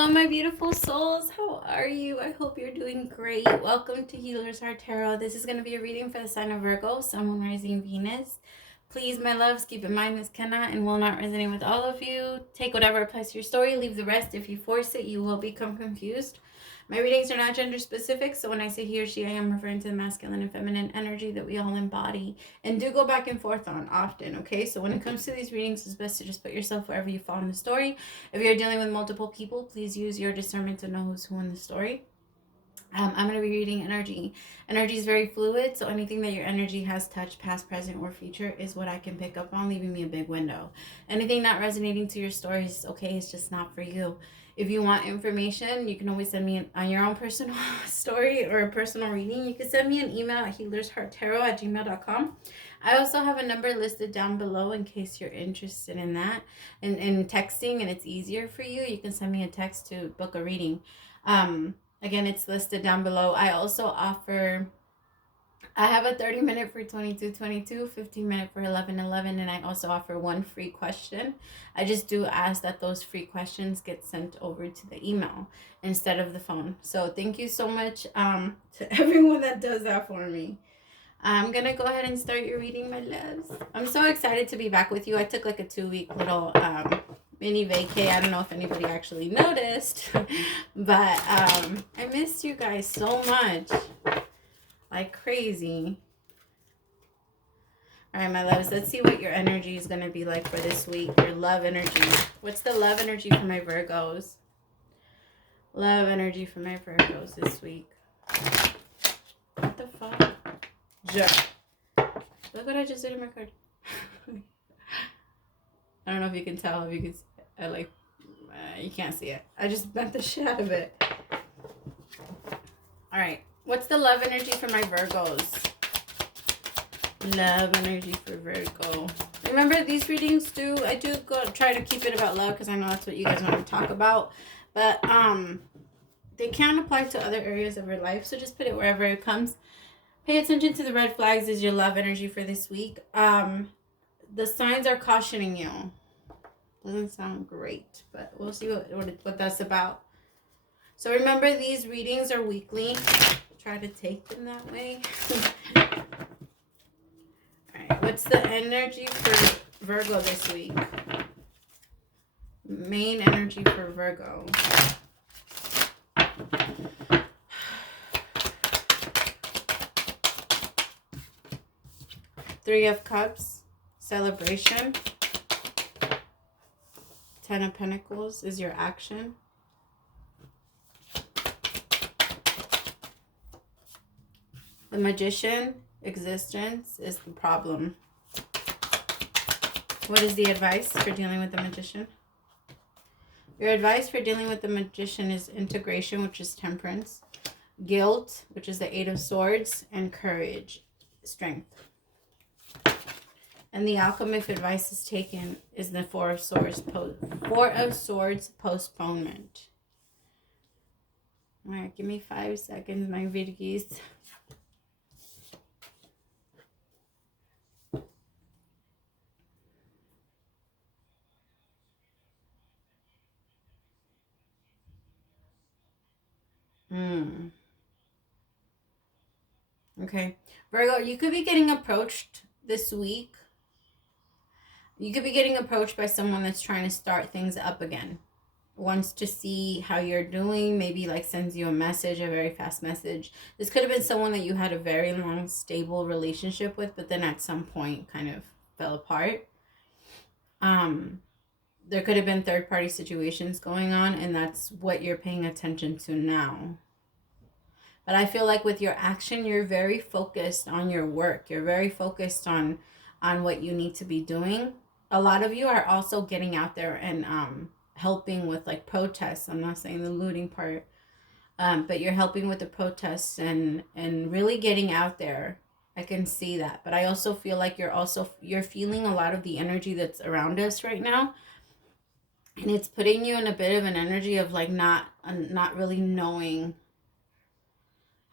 Hello, my beautiful souls. How are you? I hope you're doing great. Welcome to Healer's Heart Tarot. This is going to be a reading for the sign of Virgo, Sun, Moon, Rising, Venus. Please, my loves, keep in mind this cannot and will not resonate with all of you. Take whatever applies to your story. Leave the rest. If you force it, you will become confused. My readings are not gender specific, so when I say he or she, I am referring to the masculine and feminine energy that we all embody and do go back and forth on often, okay? So when it comes to these readings, it's best to just put yourself wherever you fall in the story. If you're dealing with multiple people, please use your discernment to know who's who in the story. I'm going to be reading energy. Energy is very fluid, so anything that your energy has touched, past, present, or future, is what I can pick up on, leaving me a big window. Anything not resonating to your story is okay, it's just not for you. If you want information, you can always send me on your own personal story or a personal reading. You can send me an email at HealersHeartTarot@gmail.com. I also have a number listed down below in case you're interested in that. And in texting, and it's easier for you, you can send me a text to book a reading. Again, it's listed down below. I also offer, I have a 30-minute for 2222, 15-minute for 1111, and I also offer one free question. I just do ask that those free questions get sent over to the email instead of the phone. So thank you so much to everyone that does that for me. I'm going to go ahead and start your reading, my loves. I'm so excited to be back with you. I took like a 2-week little mini vacay. I don't know if anybody actually noticed, but I missed you guys so much. Like crazy. All right, my loves, let's see what your energy is going to be like for this week. Your love energy. What's the love energy for my Virgos? Love energy for my Virgos this week. What the fuck? Look what I just did in my card. I don't know if you can tell. If you can, you can't see it. I just bent the shit out of it. All right. What's the love energy for my Virgos? Love energy for Virgo. Remember, these readings I do try to keep it about love because I know that's what you guys want to talk about. But they can apply to other areas of your life. So just put it wherever it comes. Pay attention to the red flags is your love energy for this week. The signs are cautioning you. Doesn't sound great, but we'll see what that's about. So remember, these readings are weekly. Try to take them that way. All right, what's the energy for Virgo this week? Main energy for Virgo. Three of Cups, celebration. 10 of Pentacles is your action. The Magician, existence, is the problem. What is the advice for dealing with the Magician? Your advice for dealing with the Magician is integration, which is temperance. Guilt, which is the 8 of Swords. And courage, strength. And the alchemist advice is taken is the 4 of Swords. 4 of Swords postponement. All right, give me 5 seconds, my Virgis. Okay, Virgo, you could be getting approached this week. You could be getting approached by someone that's trying to start things up again. Wants to see how you're doing. Maybe like sends you a message, a very fast message. This could have been someone that you had a very long, stable relationship with, but then at some point kind of fell apart. There could have been third-party situations going on, and that's what you're paying attention to now. But I feel like with your action, you're very focused on your work. You're very focused on what you need to be doing. A lot of you are also getting out there and helping with like protests. I'm not saying the looting part, but you're helping with the protests and really getting out there. I can see that. But I also feel like you're feeling a lot of the energy that's around us right now. And it's putting you in a bit of an energy of like not really knowing.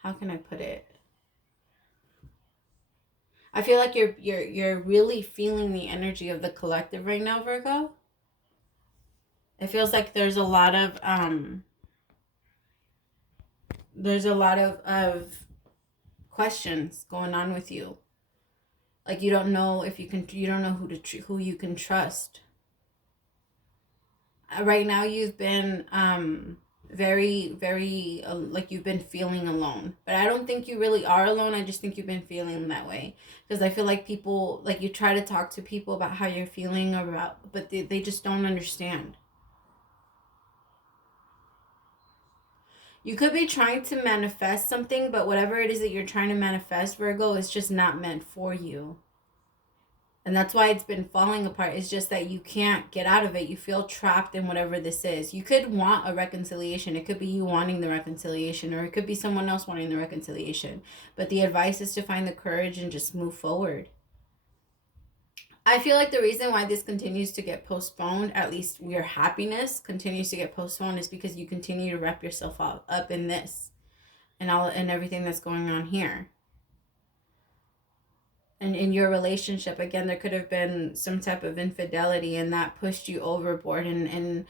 How can I put it? I feel like you're really feeling the energy of the collective right now, Virgo. It feels like there's a lot of questions going on with you. Like you don't know if you can, you don't know who you can trust. Right now you've been very, very like you've been feeling alone, but I don't think you really are alone. I just think you've been feeling that way because I feel like people, like you try to talk to people about how you're feeling or about, but they just don't understand. You could be trying to manifest something, but whatever it is that you're trying to manifest, Virgo, is just not meant for you. And that's why it's been falling apart. It's just that you can't get out of it. You feel trapped in whatever this is. You could want a reconciliation. It could be you wanting the reconciliation, or it could be someone else wanting the reconciliation. But the advice is to find the courage and just move forward. I feel like the reason why this continues to get postponed, at least your happiness continues to get postponed, is because you continue to wrap yourself up in this and everything that's going on here. And in your relationship, again, there could have been some type of infidelity and that pushed you overboard, and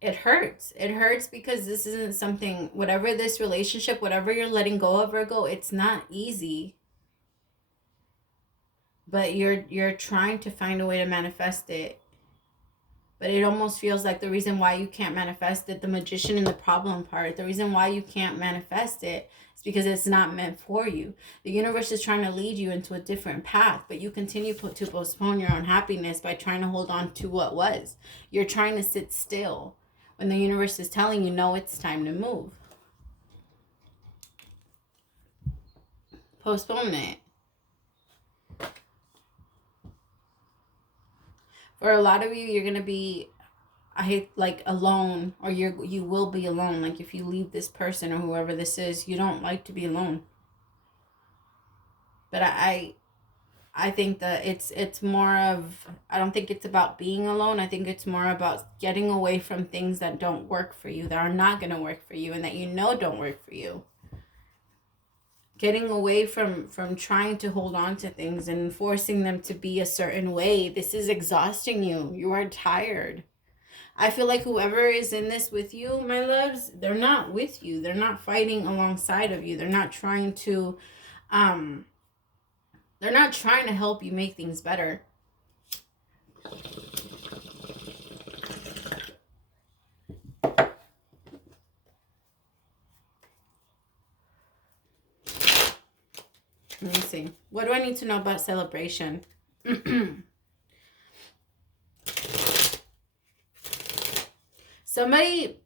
it hurts. It hurts because this isn't something, whatever this relationship, whatever you're letting go of, Virgo, it's not easy. But you're trying to find a way to manifest it. But it almost feels like the reason why you can't manifest it, the magician and the problem part, the reason why you can't manifest it is because it's not meant for you. The universe is trying to lead you into a different path, but you continue to postpone your own happiness by trying to hold on to what was. You're trying to sit still when the universe is telling you, no, it's time to move. Postpone it. For a lot of you, you're going to be, I hate, like, alone, or you will be alone. Like, if you leave this person or whoever this is, you don't like to be alone. But I think that it's more of, I don't think it's about being alone. I think it's more about getting away from things that don't work for you, that are not going to work for you, and that you know don't work for you. Getting away from trying to hold on to things and forcing them to be a certain way. This is exhausting you. You are tired. I feel like whoever is in this with you, my loves, they're not with you. They're not fighting alongside of you. They're not trying to help you make things better. Let me see. What do I need to know about celebration? Somebody,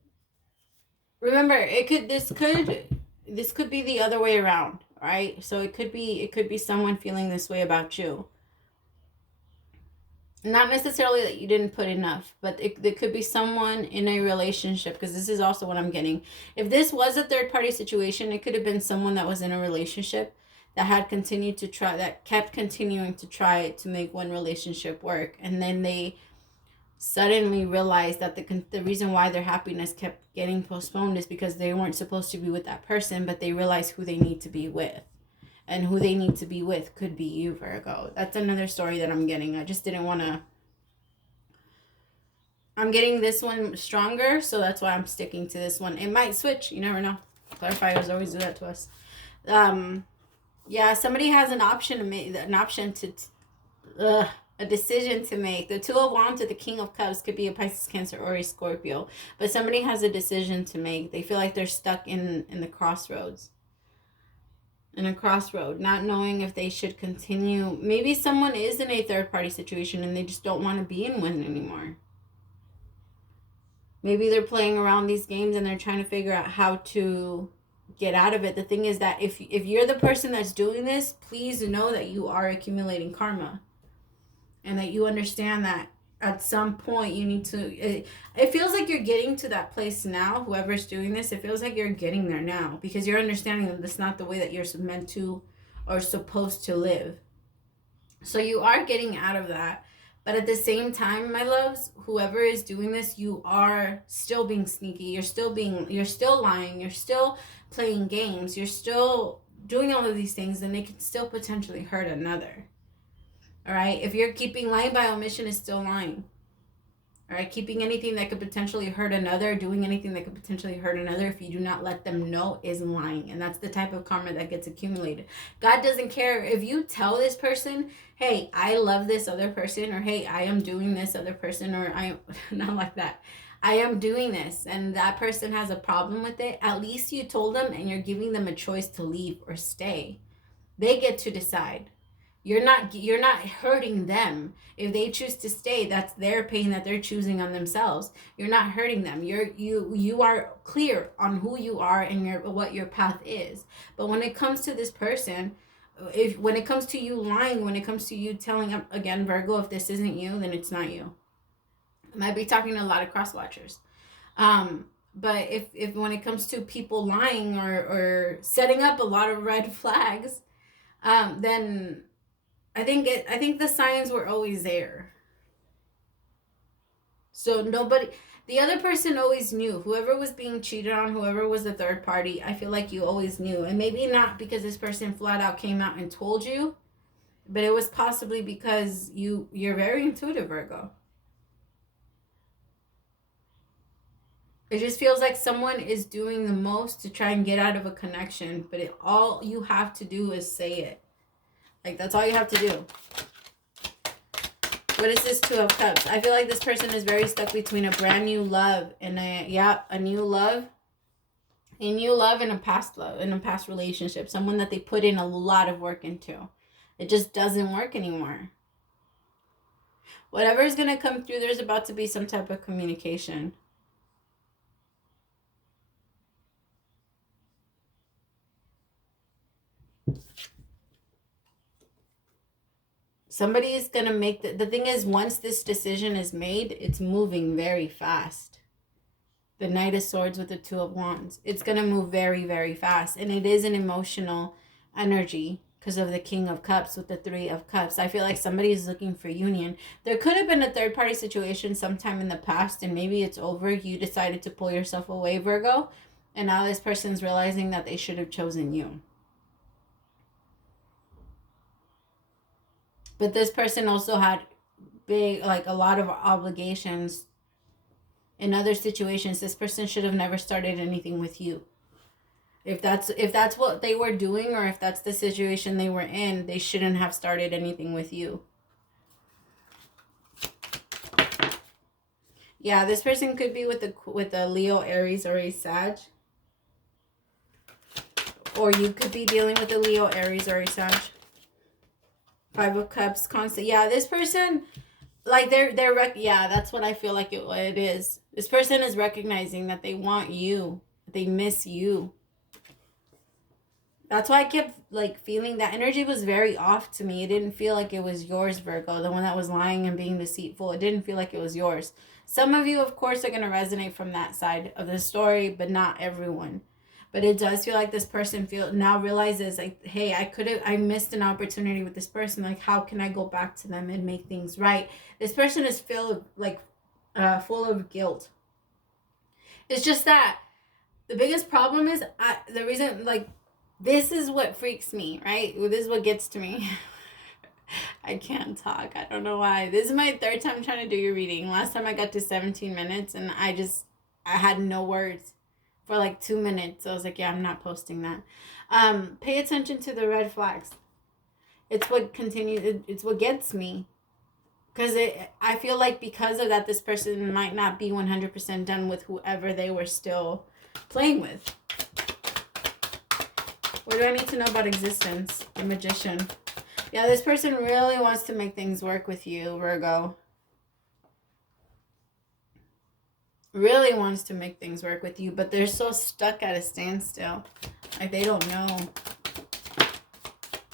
remember, this could be the other way around, right? So it could be someone feeling this way about you. Not necessarily that you didn't put enough, but it could be someone in a relationship, because this is also what I'm getting. If this was a third party situation, it could have been someone that was in a relationship that kept continuing to try to make one relationship work, and then they suddenly realized that the reason why their happiness kept getting postponed is because they weren't supposed to be with that person, but they realized who they need to be with. And who they need to be with could be you, Virgo. That's another story that I'm getting. I just didn't want to... I'm getting this one stronger, so that's why I'm sticking to this one. It might switch. You never know. Clarifiers always do that to us. Yeah, somebody has an option to make, a decision to make. The Two of Wands or the King of Cups could be a Pisces, Cancer, or a Scorpio. But somebody has a decision to make. They feel like they're stuck in the crossroads. In a crossroad, not knowing if they should continue. Maybe someone is in a third-party situation and they just don't want to be in one anymore. Maybe they're playing around these games and they're trying to figure out how to get out of it. The thing is that if you're the person that's doing this, please know that you are accumulating karma. And that you understand that at some point you need to... It feels like you're getting to that place now, whoever's doing this. It feels like you're getting there now. Because you're understanding that that's not the way that you're meant to or supposed to live. So you are getting out of that. But at the same time, my loves, whoever is doing this, you are still being sneaky. You're still lying. You're still playing games. You're still doing all of these things, and they can still potentially hurt another. All right? If you're keeping lying by omission, is still lying. All right, keeping anything that could potentially hurt another, doing anything that could potentially hurt another if you do not let them know is lying. And that's the type of karma that gets accumulated. God doesn't care if you tell this person, hey, I love this other person, or hey, I am doing this other person, or I am not like that. I am doing this, and that person has a problem with it. At least you told them, and you're giving them a choice to leave or stay. They get to decide. You're not hurting them. If they choose to stay, that's their pain that they're choosing on themselves. You're not hurting them. You are clear on who you are and what your path is. But when it comes to this person, when it comes to you lying, when it comes to you telling, again, Virgo, if this isn't you, then it's not you. I might be talking to a lot of cross watchers. But if when it comes to people lying or setting up a lot of red flags, then I think the signs were always there. So the other person always knew. Whoever was being cheated on, whoever was the third party, I feel like you always knew. And maybe not because this person flat out came out and told you, but it was possibly because you're very intuitive, Virgo. It just feels like someone is doing the most to try and get out of a connection, but all you have to do is say it. Like, that's all you have to do. What is this Two of Cups? I feel like this person is very stuck between a brand new love and a new love. A new love and a past love, in a past relationship. Someone that they put in a lot of work into. It just doesn't work anymore. Whatever is going to come through, there's about to be some type of communication. Somebody is going to make the thing is, once this decision is made, it's moving very fast. The Knight of Swords with the Two of Wands. It's going to move very, very fast. And it is an emotional energy because of the King of Cups with the Three of Cups. I feel like somebody is looking for union. There could have been a third party situation sometime in the past, and maybe it's over. You decided to pull yourself away, Virgo. And now this person's realizing that they should have chosen you. But this person also had a lot of obligations in other situations. This person should have never started anything with you. If that's what they were doing, or if that's the situation they were in, they shouldn't have started anything with you. Yeah, this person could be with a Leo, Aries, or a Sag. Or you could be dealing with a Leo, Aries, or a Sag. Five of Cups, constant. Yeah, this person, like yeah, that's what I feel like it is. This person is recognizing that they want you, they miss you. That's why I kept feeling that energy was very off to me. It didn't feel like it was yours, Virgo, the one that was lying and being deceitful. It didn't feel like it was yours. Some of you, of course, are going to resonate from that side of the story, but not everyone. But it does feel like this person now realizes, like, hey, I missed an opportunity with this person. Like, how can I go back to them and make things right? This person is full of guilt. It's just that the biggest problem is, the reason, this is what freaks me, right? This is what gets to me. I can't talk. I don't know why. This is my third time trying to do your reading. Last time I got to 17 minutes and I had no words. For 2 minutes. So I was like, yeah, I'm not posting that. Pay attention to the red flags. It's what continues. It's what gets me. Because I feel like because of that, this person might not be 100% done with whoever they were still playing with. What do I need to know about existence? The Magician. Yeah, this person really wants to make things work with you, Virgo. Really wants to make things work with you, but they're so stuck at a standstill. They don't know.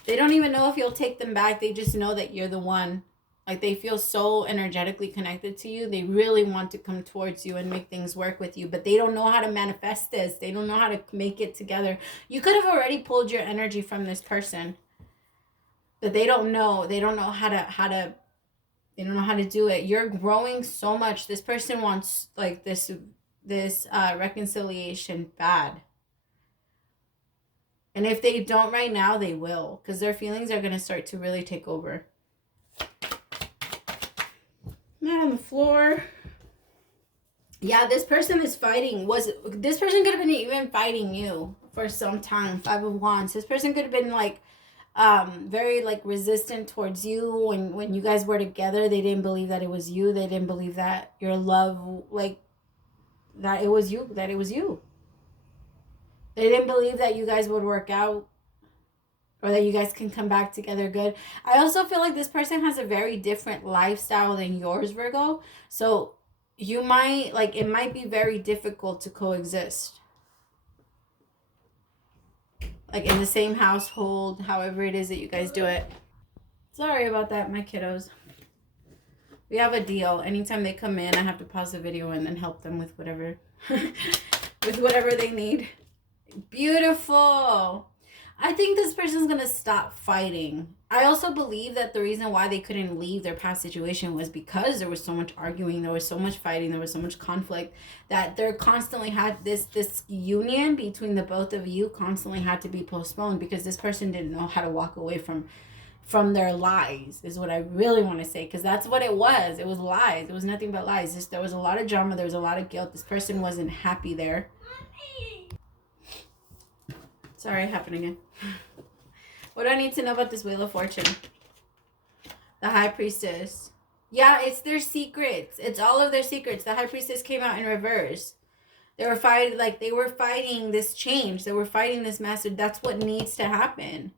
They don't even know if you'll take them back. They just know that you're the one. They feel so energetically connected to you. They really want to come towards you and make things work with you, but they don't know how to manifest this. They don't know how to make it together. You could have already pulled your energy from this person, but they don't know. They don't know how to they don't know how to do it. You're growing so much. This person wants this reconciliation bad. And if they don't right now, they will. Because their feelings are going to start to really take over. Not on the floor. Yeah, this person is fighting. This person could have been even fighting you for some time. Five of Wands. This person could have been like very like resistant towards you when you guys were together. They didn't believe that it was you. They didn't believe that your love, like, that it was you, that it was you. They didn't believe that you guys would work out, or that you guys can come back together good. I also feel like this person has a very different lifestyle than yours, Virgo. So you might, like, it might be very difficult to coexist. Like in the same household, however it is that you guys do it. Sorry about that, my kiddos. We have a deal. Anytime they come in, I have to pause the video and then help them with whatever with whatever they need. Beautiful. I think this person's going to stop fighting. I also believe that the reason why they couldn't leave their past situation was because there was so much arguing, there was so much fighting, there was so much conflict, that there constantly had this union between the both of you constantly had to be postponed, because this person didn't know how to walk away from their lies, is what I really want to say, because that's what it was. It was lies. It was nothing but lies. There was a lot of drama. There was a lot of guilt. This person wasn't happy there. Sorry, it happened again. What do I need to know about this Wheel of Fortune? The High Priestess. Yeah, it's their secrets. It's all of their secrets. The High Priestess came out in reverse. They were fighting this change. They were fighting this master. That's what needs to happen.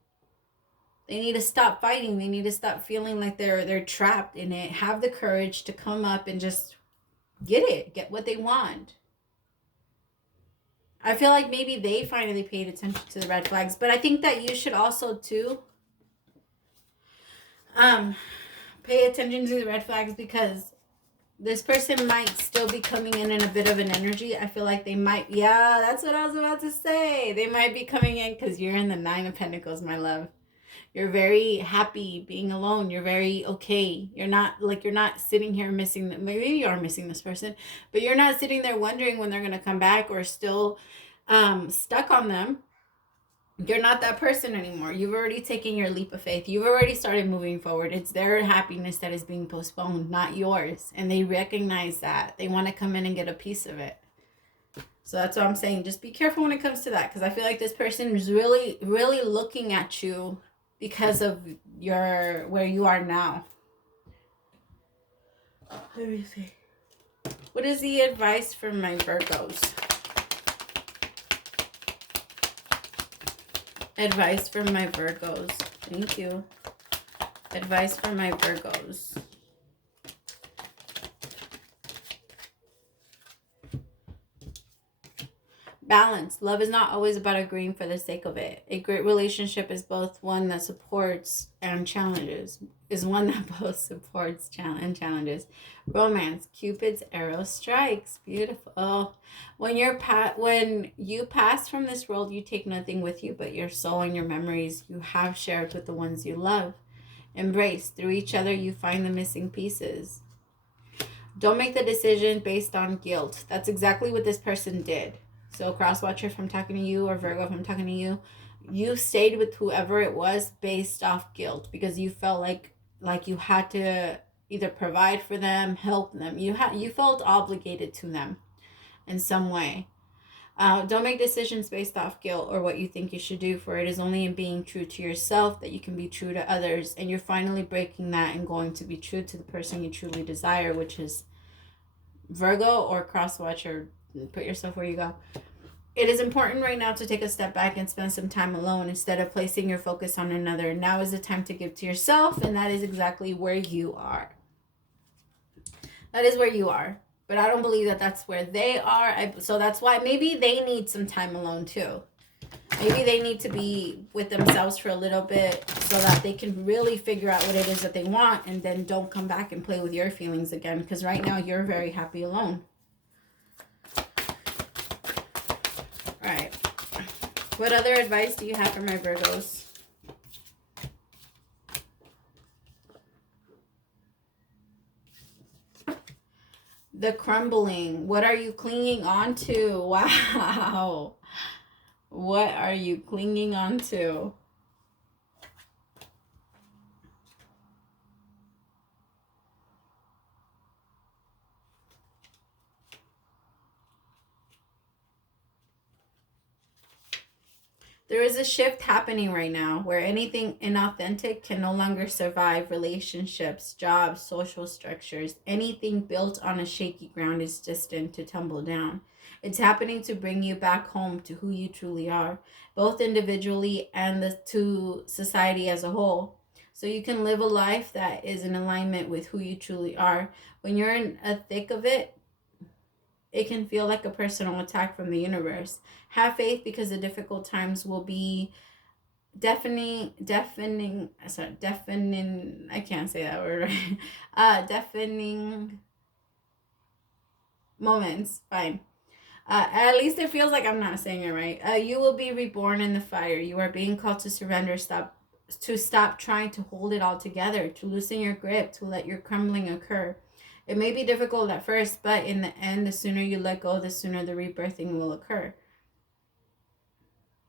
They need to stop fighting. They need to stop feeling like they're trapped in it. Have the courage to come up and just get it. Get what they want. I feel like maybe they finally paid attention to the red flags. But I think that you should also, too, pay attention to the red flags, because this person might still be coming in a bit of an energy. I feel like they might, yeah, that's what I was about to say. They might be coming in because you're in the Nine of Pentacles, my love. You're very happy being alone. You're very okay. You're not sitting here missing them. Maybe you are missing this person, but you're not sitting there wondering when they're going to come back, or still stuck on them. You're not that person anymore. You've already taken your leap of faith. You've already started moving forward. It's their happiness that is being postponed, not yours. And they recognize that. They want to come in and get a piece of it. So that's what I'm saying. Just be careful when it comes to that, because I feel like this person is really, really looking at you because of where you are now. Let me see. What is the advice for my Virgos? Advice for my Virgos. Thank you. Advice for my Virgos. Balance. Love is not always about agreeing for the sake of it. A great relationship is both one that supports and challenges. Challenges. Romance. Cupid's arrow strikes. Beautiful. When you pass from this world, you take nothing with you but your soul and your memories you have shared with the ones you love. Embrace. Through each other, you find the missing pieces. Don't make the decision based on guilt. That's exactly what this person did. So cross-watcher, if I'm talking to you, or Virgo, if I'm talking to you, you stayed with whoever it was based off guilt, because you felt like you had to either provide for them, help them. You felt obligated to them in some way. Don't make decisions based off guilt or what you think you should do, for it is only in being true to yourself that you can be true to others. And you're finally breaking that and going to be true to the person you truly desire, which is Virgo or cross-watcher. Put yourself where you go. It is important right now to take a step back and spend some time alone instead of placing your focus on another. Now is the time to give to yourself, and that is exactly where you are. That is where you are. But I don't believe that that's where they are. So that's why maybe they need some time alone too. Maybe they need to be with themselves for a little bit so that they can really figure out what it is that they want, and then don't come back and play with your feelings again, because right now you're very happy alone. All right. What other advice do you have for my Virgos? The crumbling. What are you clinging on to? Wow. What are you clinging on to? There is a shift happening right now where anything inauthentic can no longer survive. Relationships, jobs, social structures, anything built on a shaky ground is destined to tumble down. It's happening to bring you back home to who you truly are, both individually and to society as a whole. So you can live a life that is in alignment with who you truly are. When you're in a thick of it, it can feel like a personal attack from the universe. Have faith, because the difficult times will be deafening, I can't say that word right. Deafening moments. Fine. At least it feels like I'm not saying it right. You will be reborn in the fire. You are being called to surrender, stop trying to hold it all together, to loosen your grip, to let your crumbling occur. It may be difficult at first, but in the end, the sooner you let go, the sooner the rebirthing will occur.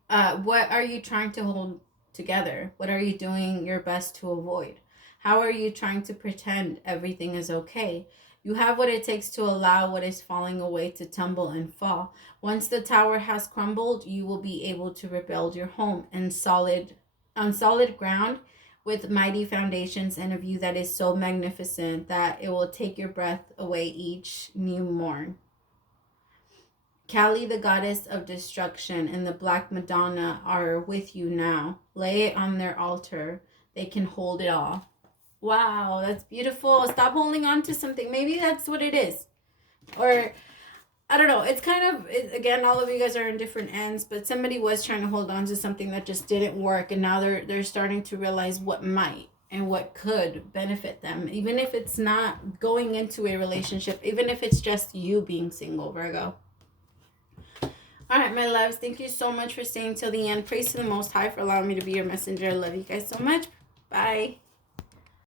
What are you trying to hold together? What are you doing your best to avoid? How are you trying to pretend everything is okay? You have what it takes to allow what is falling away to tumble and fall. Once the tower has crumbled, you will be able to rebuild your home on solid ground, with mighty foundations and a view that is so magnificent that it will take your breath away each new morn. Kali, the goddess of destruction, and the Black Madonna are with you now. Lay it on their altar. They can hold it all. Wow, that's beautiful. Stop holding on to something. Maybe that's what it is. Or, I don't know. It's kind of, again, all of you guys are in different ends, but somebody was trying to hold on to something that just didn't work, and now they're starting to realize what might and what could benefit them, even if it's not going into a relationship, even if it's just you being single, Virgo. All right, my loves, thank you so much for staying till the end. Praise to the Most High for allowing me to be your messenger. I love you guys so much. Bye.